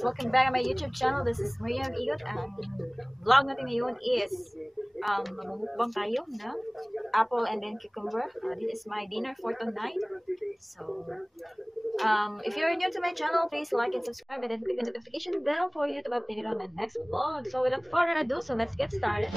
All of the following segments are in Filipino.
guys! Welcome back to my YouTube channel. This is Maria Igot. Ang vlog natin ngayon is mamumukbang tayo ng apple and then cucumber. This is my dinner for tonight. So, if you're new to my channel, please like and subscribe and then click the notification bell for you to be updated on my next vlog. So, without further ado, so let's get started.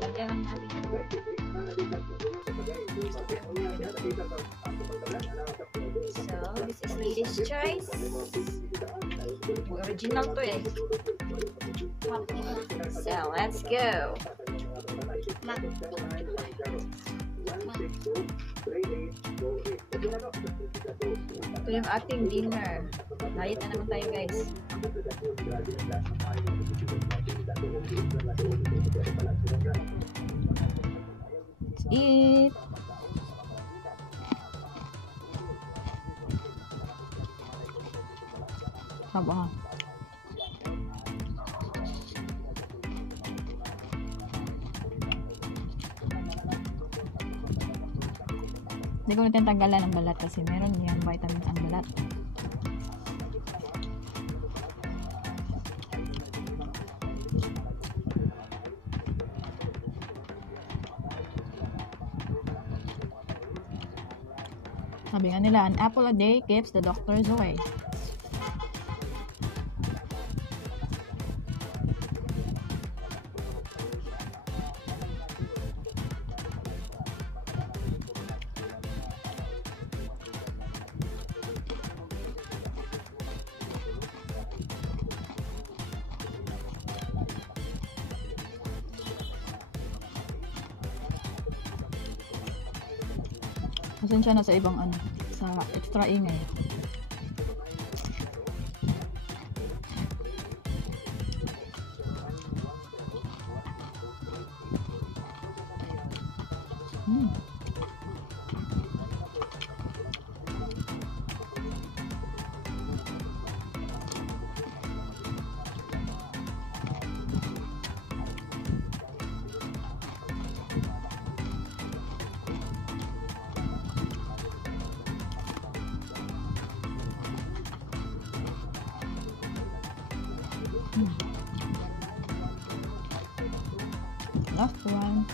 Lagyan natin. So, this is Lady's Choice. Original to eh. So, let's go. Ito yung ating dinner. Diet na naman tayo, guys. Let's eat. Tama. Hindi ko natin tanggalan ang balat kasi meron yan vitamins ang balat. Sabi nga nila, an apple a day keeps the doctors away. Pasensya na sa ibang sa extra ingay. Last one.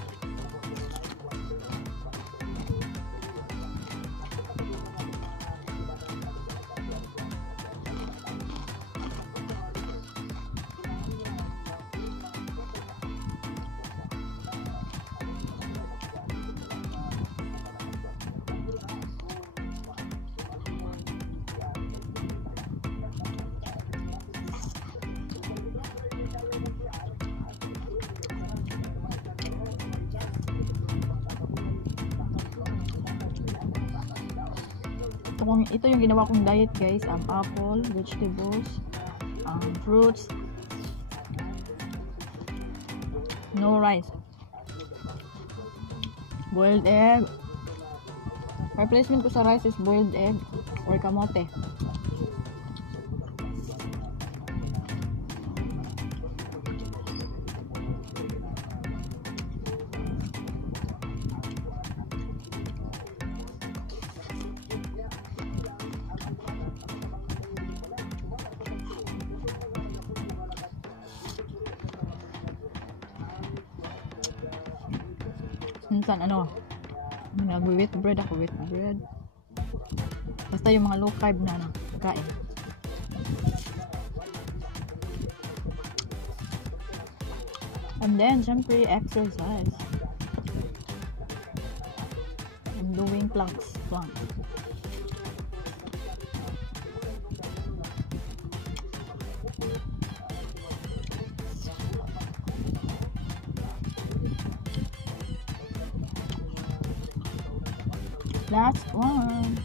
Ito yung ginawa kong diet, guys. Apple, vegetables, fruits, no rice, boiled egg. Replacement ko sa rice is boiled egg or kamote. Minsan nag-wheat bread ako, wheat bread. Basta yung mga low carb na kain. And then, syempre, exercise. I'm doing planks. Last one.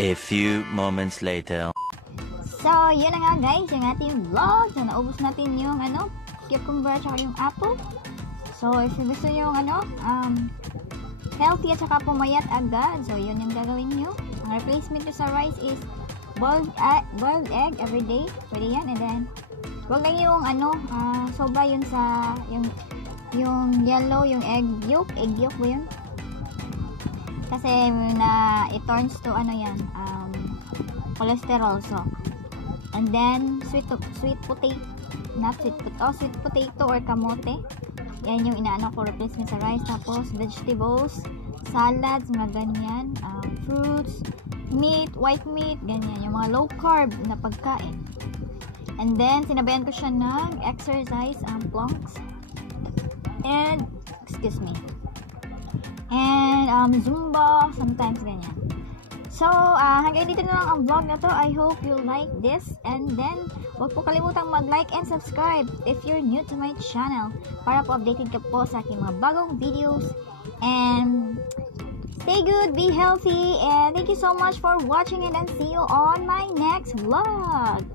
A few moments later. So, yun na nga guys, yung ating vlog. So, naubos natin yung cucumber at saka yung apple. So, if gusto nyo yung healthy at saka pumayat agad, so yun yung gagawin nyo. Ang replacement nyo sa rice is boiled egg every day. Pwede yan. And then, wag lang yung sobra yun sa yung yellow, yung egg yolk ba yun? Kasi it turns to cholesterol. So, and then sweet potato, sweet potato or kamote. Yan yung inaano ko replacement sa rice. Tapos vegetables, salads, mga ganyan, fruits, meat, white meat, ganyan, yung mga low carb na pagkain. And then sinabayan ko siya ng exercise, planks, and Zumba, sometimes ganyan. So, hanggang dito na lang ang vlog na to. I hope you like this. And then, huwag po kalimutang mag-like and subscribe if you're new to my channel para po updated ka po sa aking mga bagong videos. And stay good, be healthy, and thank you so much for watching it, and see you on my next vlog.